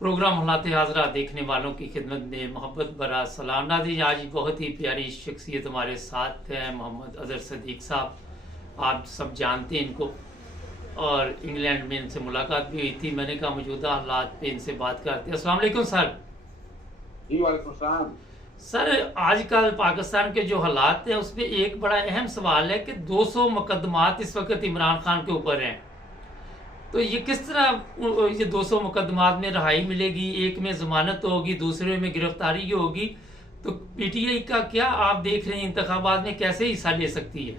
Programme हालात हाजरा देखने वालों की खिदमत में मोहब्बत भरा सलाम। नाज़रीन, आज बहुत ही प्यारी शख्सियत हमारे साथ है, मोहम्मद अजहर सदीक साहब। आप सब जानते हैं इनको, और इंग्लैंड में इनसे मुलाकात भी हुई थी। मैंने कहा मौजूदा हालात पे इनसे बात करते हैं। अस्सलाम वालेकुम सर। जी वालेकुम सलाम। सर, आजकल पाकिस्तान के जो हालात हैं उसमें एक बड़ा अहम सवाल है कि 200 मुकदमात इस वक्त इमरान खान के ऊपर हैं। तो ये किस तरह ये 200 मुकदमात में रहाई मिलेगी? एक में जमानत होगी, दूसरे में गिरफ्तारी होगी। तो पीटीआई का क्या आप देख रहे हैं, इंतखाबात में कैसे हिस्सा ले सकती है?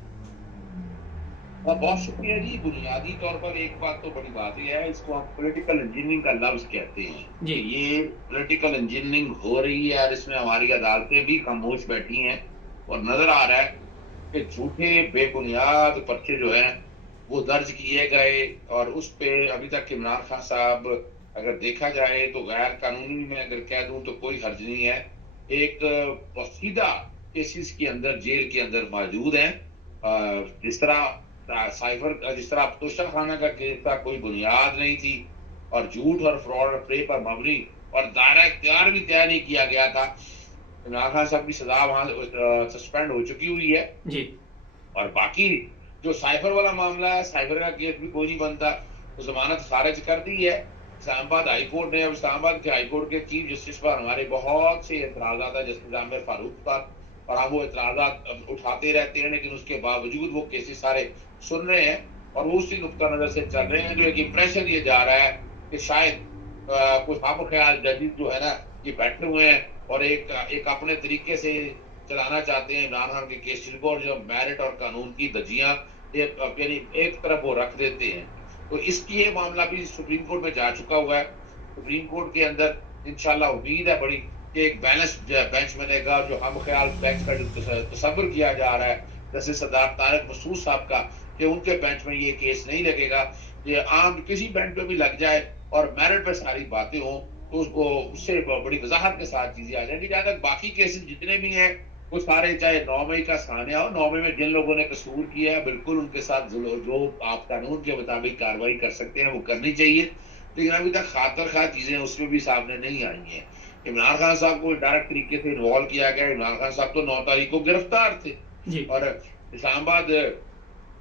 बहुत शुक्रिया जी। बुनियादी तौर पर एक बात तो बड़ी बात यह है, इसको हम पॉलिटिकल इंजीनियरिंग का लफ्ज कहते हैं जी। कि ये पॉलिटिकल इंजीनियरिंग हो रही है और इसमें हमारी अदालतें भी खामोश बैठी हैं और नजर आ रहा है कि झूठे बेबुनियाद पर्चे जो हैं वो दर्ज किए गए। और उस पे अभी तक इमरान खान साहब, अगर देखा जाए तो गैर कानूनी में अगर कह दूं तो कोई हर्ज नहीं है, एक पोशीदा केसेस के अंदर जेल के अंदर मौजूद हैं। जिस तरह साइबर, जिस तरह तोशा खाना का केस था, कोई बुनियाद नहीं थी और झूठ और फ्रॉड और प्रे पर मबनी और दायरा इख्तियार भी तय नहीं किया गया था। इमरान खान साहब की सजा वहां सस्पेंड हो चुकी हुई है। जी। और बाकी जो साइफर वाला मामला है, साइफर का केस भी कोई नहीं बनता, तो जमानत खारिज कर दी है इस्लामाबाद हाई कोर्ट ने। अब इस्लामाबाद के हाई कोर्ट के चीफ जस्टिस पर हमारे बहुत से एतराजात है, जस्टिस आमिर फारूक पर, और हम वो एतराजात उठाते रहते हैं, लेकिन उसके बावजूद वो केसेस सारे सुन रहे हैं और वो उसी नुक्ता नजर से चल रहे हैं। जो एक इंप्रेशन ये जा रहा है कि शायद कुछ खाम ख्याल जदीद जो है ना, ये बैठे हुए हैं और एक अपने तरीके से चलाना चाहते हैं इमरान खान के केस को, और जो मेरिट और कानून की धज्जियां यानी एक तरफ वो रख देते हैं। तो इसकी ये मामला भी सुप्रीम कोर्ट में जा चुका हुआ है। सुप्रीम कोर्ट के अंदर इंशाल्लाह उम्मीद है बड़ी कि एक बैलेंस बेंच बनेगा। जो हम ख्याल बेंच का जो तस्वर किया जा रहा है जैसे सरदार तारिक मसूद साहब का, कि उनके बेंच में ये केस नहीं लगेगा, ये आम किसी बेंच पे भी लग जाए और मेरिट पर सारी बातें हों तो उसको उससे बड़ी वजाहत के साथ चीजें आ जाएंगी। जहां तक बाकी केसेस जितने भी हैं वो सारे, चाहे 9 मई का सानिया हो, 9 मई में जिन लोगों ने कसूर किया है बिल्कुल उनके साथ जो आप कानून के मुताबिक कार्रवाई कर सकते हैं वो करनी चाहिए। लेकिन अभी तक खातर खा चीजें उसमें भी सामने नहीं आई हैं। इमरान खान साहब को डायरेक्ट तरीके से इन्वॉल्व किया गया। इमरान खान साहब तो 9 तारीख को गिरफ्तार थे जी। और इस्लामाबाद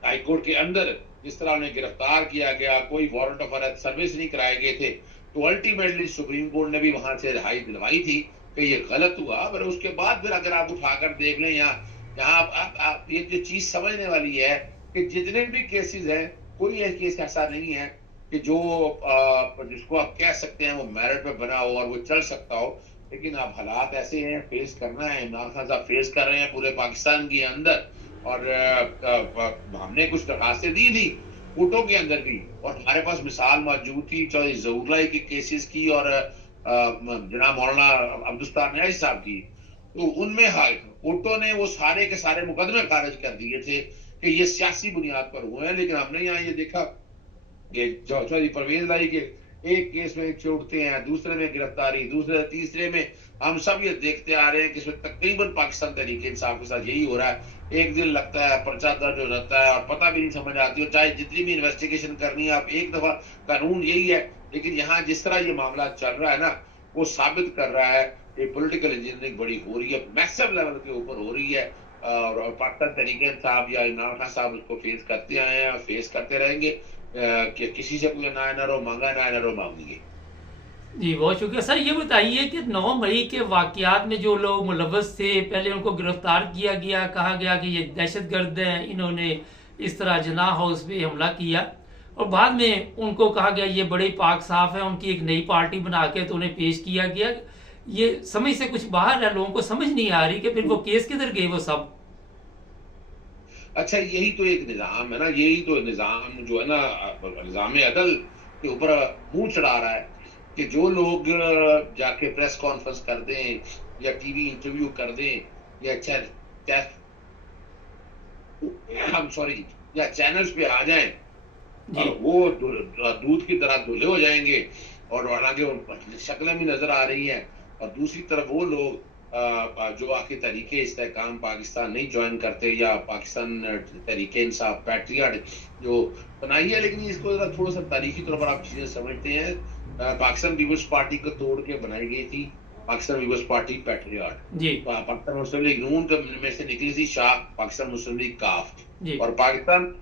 हाईकोर्ट के अंदर जिस तरह उन्हें गिरफ्तार किया गया, कोई वारंट ऑफ अरेस्ट सर्विस नहीं कराए गए थे, तो अल्टीमेटली सुप्रीम कोर्ट ने भी वहां से रिहाई दिलवाई थी कि ये गलत हुआ। पर उसके बाद फिर अगर आप उठाकर देख लें, यहाँ आप ये जो चीज समझने वाली है कि जितने भी केसेस हैं, कोई एक केस ऐसा नहीं है कि जो जिसको आप कह सकते हैं वो मेरिट पे बना हो और वो चल सकता हो। लेकिन अब हालात ऐसे हैं, फेस करना है। इमरान खान साहब फेस कर रहे हैं पूरे पाकिस्तान के अंदर, और हमने कुछ दरखास्तें दी थी कोर्टों के अंदर भी, और हमारे पास मिसाल मौजूद थी चाहे जहूरलाई के केसेस की और जनाब मौलाना अब्दुस्तार न्याजी साहब की। तो उनमें कोर्टों ने वो सारे के सारे मुकदमे खारिज कर दिए थे कि ये सियासी बुनियाद पर हुए हैं। लेकिन हमने यहाँ ये देखा कि चौधरी परवेज लाई के एक केस में छोड़ते हैं, दूसरे में गिरफ्तारी, दूसरे तीसरे में हम सब ये देखते आ रहे हैं कि इसमें तकरीबन पाकिस्तान तहरीक इंसाफ के साथ यही हो रहा है। एक दिन लगता है पर्चा दर्ज हो जाता है और पता भी नहीं समझ आती, और चाहे जितनी भी इन्वेस्टिगेशन करनी है आप एक दफा, कानून यही है। लेकिन यहाँ जिस तरह ये मामला चल रहा है ना, वो साबित कर रहा है कि पॉलिटिकल इंजीनियरिंग बड़ी हो रही है, मैसिव लेवल के ऊपर हो रही है। और पाकिस्तान तहरीक इंसाफ या इमरान खान साहब उसको फेस करते आए हैं और फेस करते रहेंगे कि किसी से कोई ना रो मांगा ना रो मांगेंगे। जी, बहुत शुक्रिया सर। ये बताइए कि 9 मई के वाकयात में जो लोग मुलव्वस थे, पहले उनको गिरफ्तार किया गया, कहा गया कि ये दहशतगर्द हैं, इन्होंने इस तरह जना हाउस पे हमला किया, और बाद में उनको कहा गया ये बड़े पाक साफ है, उनकी एक नई पार्टी बना के तो उन्हें पेश किया गया। ये समझ से कुछ बाहर है, लोगों को समझ नहीं आ रही कि फिर वो केस किधर गए वो सब। अच्छा, यही तो एक निजाम है ना, यही तो निजाम जो है ना, निजाम अदल के ऊपर मुंह चढ़ा रहा है कि जो लोग जाके प्रेस कॉन्फ्रेंस कर दें या टीवी इंटरव्यू कर दें या हम सॉरी या चैनल्स पे आ जाएं जी। और वो दूध की तरह धुले हो जाएंगे और हालांकि शक्लें भी नजर आ रही हैं। और दूसरी तरफ वो लोग जो आके तरीके इस्तेहकाम पाकिस्तान नहीं ज्वाइन करते या पाकिस्तान तरीके इंसाफ पैट्रियट जो बनाई है, लेकिन इसको थोड़ा सा तारीखी तौर पर आप चीजें समझते हैं। पाकिस्तान पीपल्स पार्टी को तोड़ के बनाई गई थी पाकिस्तान पीपल्स पार्टी पैट्रियट। जी पाकिस्तान मुस्लिम लीग नून में से निकली थी शाह पाकिस्तान मुस्लिम लीग काफ, जी और पाकिस्तान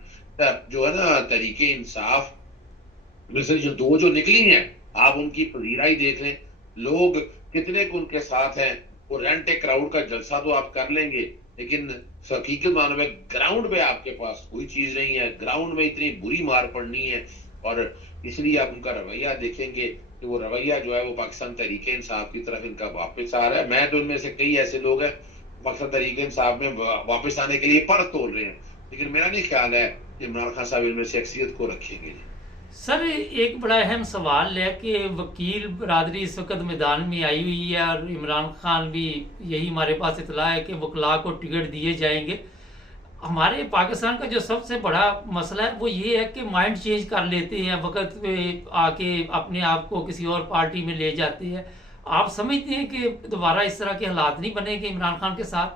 जो है ना तरीके इंसाफ में से जो निकली हैं, आप उनकी पजीरा ही देख लें, लोग कितने को उनके साथ हैं। वो रेंट ए क्राउड का जलसा तो आप कर लेंगे, लेकिन हकीकत मानो में ग्राउंड पे आपके पास कोई चीज नहीं है, ग्राउंड में इतनी बुरी मार पड़नी है। और इसलिए आप उनका रवैया देखेंगे कि वो रवैया जो है वो पाकिस्तान तहरीक इंसाफ की तरफ इनका वापस आ रहा है। मैं तो इनमें से कई ऐसे लोग हैं पाकिस्तान तहरीक इंसाफ में वापस आने के लिए पर तोड़ रहे हैं, लेकिन मेरा नहीं ख्याल है कि इमरान खान साहब इनमें से अक्सरियत को रखेंगे। सर, एक बड़ा अहम सवाल है कि वकील बरादरी इस वक्त मैदान में आई हुई है और इमरान खान भी, यही हमारे पास इतला है कि वकला को टिकट दिए जाएंगे। हमारे पाकिस्तान का जो सबसे बड़ा मसला है वो ये है कि माइंड चेंज कर लेते हैं, वक्त पे आके अपने आप को किसी और पार्टी में ले जाते हैं। आप समझते हैं कि दोबारा इस तरह के हालात नहीं बनेंगे इमरान खान के साथ?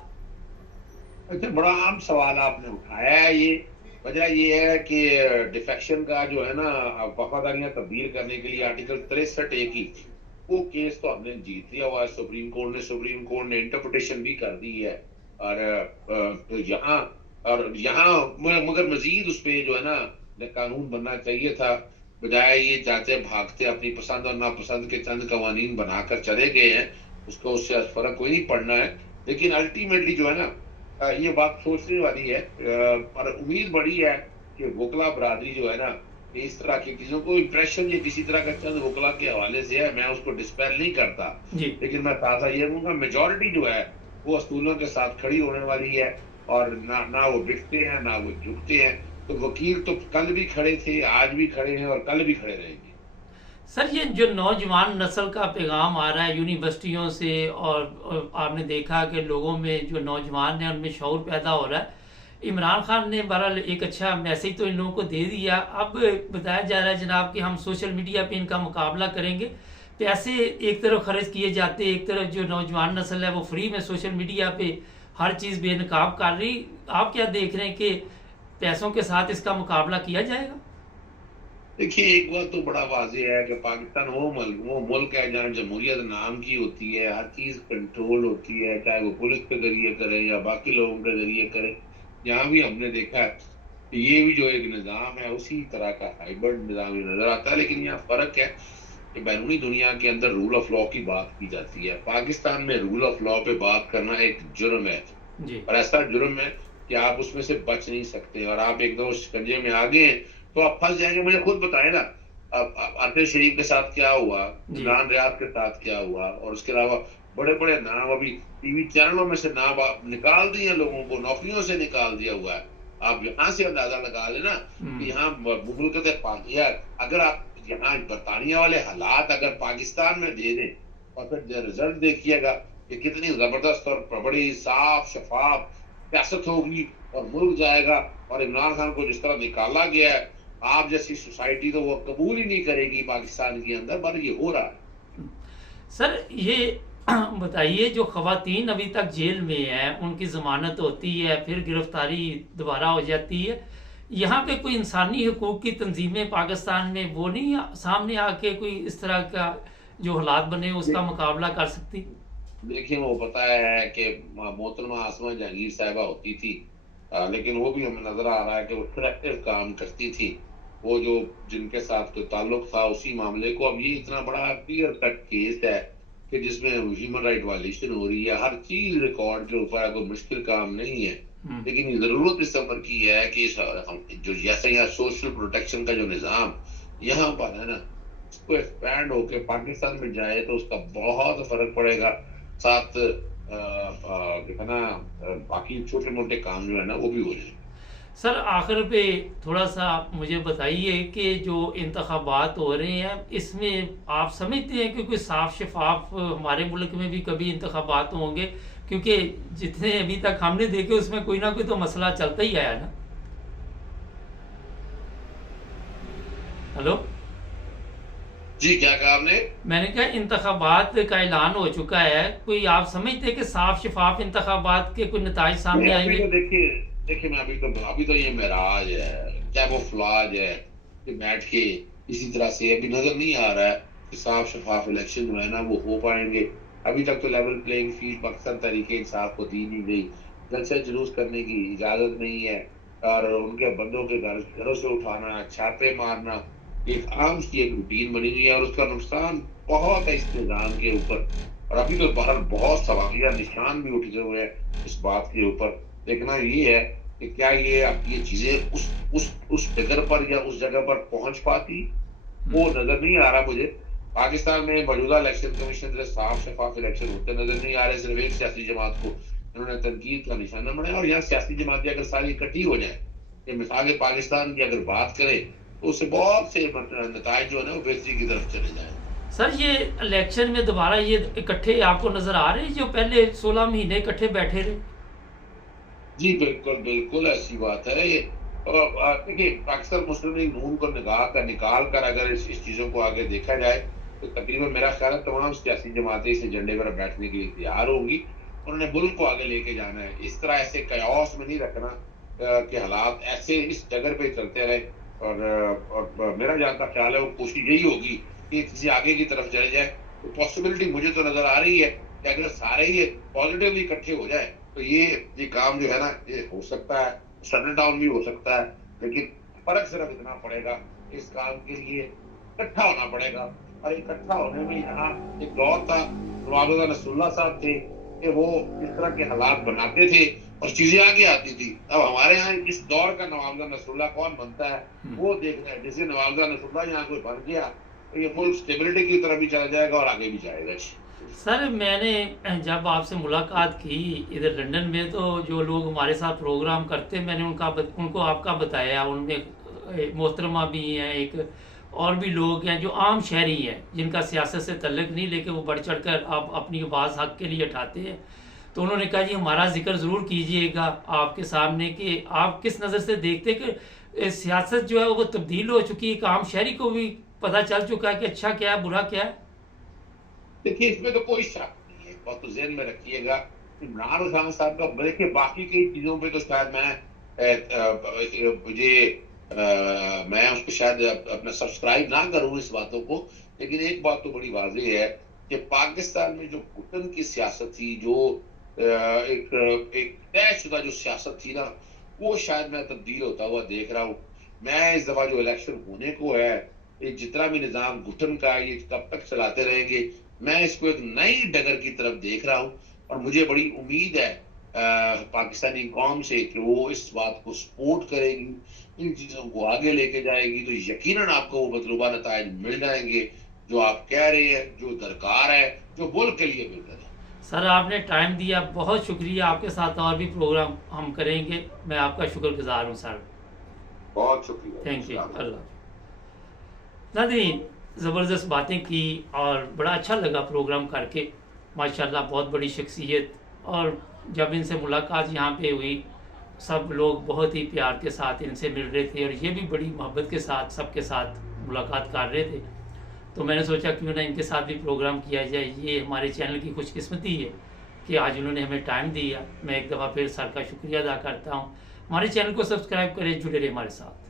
अच्छा, बड़ा आम सवाल आपने उठाया है। ये वजह ये है कि डिफेक्शन का जो है ना वफादारियां तब्दील करने के लिए आर्टिकल 63A की वो केस तो हमने जीत लिया हुआ है सुप्रीम कोर्ट ने इंटरप्रिटेशन भी कर दी है। और यहाँ मगर मजीद उस पर जो है ना कानून बनना चाहिए था, बजाय ये जाते भागते अपनी पसंद और नापसंद के चंद कवानीन बनाकर चले गए हैं। उसको उससे फर्क कोई नहीं पड़ना है, लेकिन अल्टीमेटली जो है ना ये बात सोचने वाली है। और उम्मीद बड़ी है कि वकला बरादरी जो है ना इस तरह की चीजों को इंप्रेशन या किसी तरह का चंद वकला के हवाले से है, मैं उसको डिस्पेल नहीं करता, लेकिन मैं ताजा ये कहूँगा मेजोरिटी जो है वो असूलों के साथ खड़ी होने वाली है, और ना वो बिकते हैं ना वो झुकते हैं। तो वकील तो कल भी खड़े थे, आज भी खड़े हैं और कल भी खड़े रहेंगे। सर, ये जो नौजवान नस्ल का पैगाम आ रहा है यूनिवर्सिटियों से, और आपने देखा कि लोगों में जो नौजवान हैं उनमें शऊर पैदा हो रहा है। इमरान खान ने बहरहाल एक अच्छा मैसेज तो इन लोगों को दे दिया। अब बताया जा रहा है जनाब कि हम सोशल मीडिया पे इनका मुकाबला करेंगे। पैसे एक तरफ खर्च किए जाते, एक तरफ जो नौजवान नस्ल है वो फ्री में सोशल मीडिया पे हर चीज़ बेनकाब कर रही। आप क्या देख रहे हैं कि पैसों के साथ इसका मुकाबला किया जाएगा? देखिए, एक बात तो बड़ा वाज़ेह है कि पाकिस्तान वो मुल्क है जहाँ जमहूरियत नाम की होती है, हर चीज़ कंट्रोल होती है, चाहे वो पुलिस के जरिए करे या बाकी लोगों के जरिए करे। यहाँ भी हमने देखा है कि ये भी जो एक निज़ाम है उसी तरह का हाइब्रिड निज़ाम नजर आता है, लेकिन यहाँ फर्क है कि बैरूनी दुनिया के अंदर रूल ऑफ लॉ की बात की जाती है, पाकिस्तान में रूल ऑफ लॉ पे बात करना एक जुर्म है जी। और ऐसा जुर्म है कि आप उसमें से बच नहीं सकते, और आप एक दो शिकंजे में आ गए तो आप फंस जाएंगे। मुझे खुद बताए ना, अब आतिफ शरीफ के साथ क्या हुआ, इमरान रियाज के साथ क्या हुआ, और उसके अलावा बड़े बड़े नाम अभी टीवी चैनलों में से नाम निकाल दिए, लोगों को नौकरियों से निकाल दिया हुआ है। आप यहाँ से अंदाजा लगा लेना कि यहाँ मुल्क अगर आप यहाँ बरतानिया वाले हालात अगर पाकिस्तान में दे दें और फिर रिजल्ट देखिएगा कि कितनी जबरदस्त और बड़ी साफ शफाफ सियासत होगी और मुल्क जाएगा। और इमरान खान को जिस तरह निकाला गया है, आप जैसी सोसाइटी तो वो कबूल ही नहीं करेगी पाकिस्तान के अंदर, पर ये हो रहा है। सर, ये बताइए, जो खवातीन अभी तक जेल में है उनकी जमानत होती है, फिर गिरफ्तारी दोबारा हो जाती है, यहाँ पे कोई इंसानी हकूक की तंजीमें पाकिस्तान में वो नहीं सामने आके कोई इस तरह का जो हालात बने उसका मुकाबला कर सकती? देखिए, वो पता है कि मोहतरमा आसमा जहांगीर साहिबा होती थी, लेकिन वो भी हमें नजर आ रहा है कि वो प्रोएक्टिव काम करती थी। वो जो जिनके साथ कोई ताल्लुक था उसी मामले को, अब ये इतना बड़ा क्लियर कट केस है कि जिसमें ह्यूमन राइट वायलेशन हो रही है, हर चीज रिकॉर्ड के ऊपर है, कोई मुश्किल काम नहीं है। लेकिन जरूरत इस सफर की है कि जो जैसे यहाँ सोशल प्रोटेक्शन का जो निजाम यहाँ पर है ना, उसको एक्सपैंड होके पाकिस्तान में जाए तो उसका बहुत फर्क पड़ेगा। साथ बाकी छोटे मोटे काम जो है ना वो भी हो जाए। सर, आखिर पे थोड़ा सा मुझे बताइए कि जो इंतखाबात हो रहे हैं इसमें आप समझते हैं कि कोई साफ शफाफ हमारे मुल्क में भी कभी इंतखाबात होंगे? क्योंकि जितने अभी तक हमने देखे उसमें कोई ना कोई तो मसला चलता ही आया ना। हेलो जी, क्या कहा आपने? मैंने कहा इंतखाबात का ऐलान हो चुका है, कोई आप समझते हैं कि साफ शफाफ इंतखाबात के कोई नताइज सामने आएंगे? देखिए मैं अभी तो ये महराज है, क्या वो फ्लाज है कि बैठ के इसी तरह से अभी नजर नहीं आ रहा है साफ शफाफ इलेक्शन जो है ना वो हो पाएंगे। अभी तक तो लेवल प्लेइंग फील्ड अक्सर तरीके इंसाफ को दी नहीं गई, जलसे जुलूस करने की इजाजत नहीं है, और उनके बंदों के घरों से उठाना, छापे मारना, एक आम सी एक रूटीन बनी हुई है, और उसका नुकसान बहुत है इस निज़ाम के ऊपर। और अभी तो बाहर बहुत सवालिया निशान भी उठे हुए हैं इस बात के ऊपर। देखना ये है कि क्या ये चीजें उस फिगर पर या उस जगह पर पहुंच पाती, वो नजर नहीं आ रहा मुझे। पाकिस्तान में मौजूदा इलेक्शन कमीशन से साफ शफाफ इलेक्शन होते नजर नहीं आ रहे। सिर्फ एक सियासी जमात को इन्होंने तनकीद का निशाना बनाया, और यहाँ सियासी जमातें अगर सारी इकट्ठी हो जाए, ये मिसाल पाकिस्तान की अगर बात करें, तो उससे बहुत से नताइज जो है ना वो बेहतरी की तरफ चले जाए। सर ये इलेक्शन में दोबारा ये इकट्ठे आपको नजर आ रहे हैं जो पहले 16 महीने इकट्ठे बैठे रहे? जी बिल्कुल बिल्कुल ऐसी बात है ये। देखिए, पाकिस्तान मुस्लिम लीग नून को निकाल कर अगर इस चीजों को आगे देखा जाए, तो तकरीबन मेरा ख्याल है तमाम सियासी जमातें इस एजेंडे पर बैठने के लिए तैयार होंगी। उन्होंने मुल्क को आगे लेके जाना है, इस तरह ऐसे कयास में नहीं रखना कि हालात ऐसे इस जगह पे चलते रहे। और मेरा जहाँ तक ख्याल है वो कोशिश यही होगी कि किसी आगे की तरफ चले जाए। तो पॉसिबिलिटी मुझे तो नजर आ रही है कि अगर सारे ही पॉजिटिवली इकट्ठे हो जाए, तो ये काम जो है ना ये हो सकता है, शट डाउन भी हो सकता है। लेकिन फर्क सिर्फ इतना पड़ेगा, इस काम के लिए इकट्ठा होना पड़ेगा। और इकट्ठा होने में यहाँ एक दौर था, नवाब नसरुल्लाह साहब थे कि वो इस तरह के हालात बनाते थे और चीजें आगे आती थी। अब हमारे यहाँ इस दौर का नवाब नसरुल्लाह कौन बनता है वो देखना है। जैसे नवाब नसरुल्लाह यहाँ कोई बन गया, तो ये फुल स्टेबिलिटी की तरफ भी चला जाएगा और आगे भी जाएगा। सर मैंने जब आपसे मुलाकात की इधर लंदन में, तो जो लोग हमारे साथ प्रोग्राम करते हैं मैंने उनको आपका बताया। उनमें मोहतरमा भी हैं, एक और भी लोग हैं जो आम शहरी हैं जिनका सियासत से तल्लुक़ नहीं, लेकिन वो बढ़ चढ़ कर आप अपनी आवाज़ हक के लिए उठाते हैं। तो उन्होंने कहा जी हमारा जिक्र ज़रूर कीजिएगा आपके सामने कि आप किस नज़र से देखते कि सियासत जो है वो तब्दील हो चुकी है, एक आम शहरी को भी पता चल चुका है कि अच्छा क्या है बुरा क्या है। देखिए, इसमें तो कोई शक नहीं है, बात तो ज़हन में रखिएगा। इमरान खान साहब का देखिए, बाकी कई चीज़ों पे तो शायद मैं उसको शायद अपना सब्सक्राइब ना करूं इस बातों को, लेकिन एक बात तो बड़ी वाज़ेह है कि पाकिस्तान में जो घुटन की सियासत थी, जो एक तयशुदा जो सियासत थी ना, वो शायद मैं तब्दील होता हुआ देख रहा हूँ। मैं इस दफा जो इलेक्शन होने को है, ये जितना भी निज़ाम घुटन का ये कब तक चलाते रहेंगे, मैं इसको एक नई डगर की तरफ देख रहा हूँ। और मुझे बड़ी उम्मीद है पाकिस्तानी कौम से कि वो इस बात को सपोर्ट करेगी, इन चीजों को आगे लेके जाएगी, तो यकीनन आपको वो मतलूबा नताइज मिल जाएंगे जो आप कह रहे हैं, जो दरकार है, जो मुल्क के लिए बेहतर है। सर आपने टाइम दिया, बहुत शुक्रिया। आपके साथ और भी प्रोग्राम हम करेंगे, मैं आपका शुक्रगुजार हूँ सर। बहुत शुक्रिया, थैंक यू। अल्लाह। नाज़रीन, ज़बरदस्त बातें की और बड़ा अच्छा लगा प्रोग्राम करके, माशाल्लाह बहुत बड़ी शख्सियत। और जब इनसे मुलाकात यहाँ पे हुई, सब लोग बहुत ही प्यार के साथ इनसे मिल रहे थे और ये भी बड़ी मोहब्बत के साथ सबके साथ मुलाकात कर रहे थे। तो मैंने सोचा क्यों ना इनके साथ भी प्रोग्राम किया जाए। ये हमारे चैनल की खुशकिस्मती है कि आज उन्होंने हमें टाइम दिया। मैं एक दफ़ा फिर सर का शुक्रिया अदा करता हूँ। हमारे चैनल को सब्सक्राइब करें, जुड़े रहे हमारे साथ।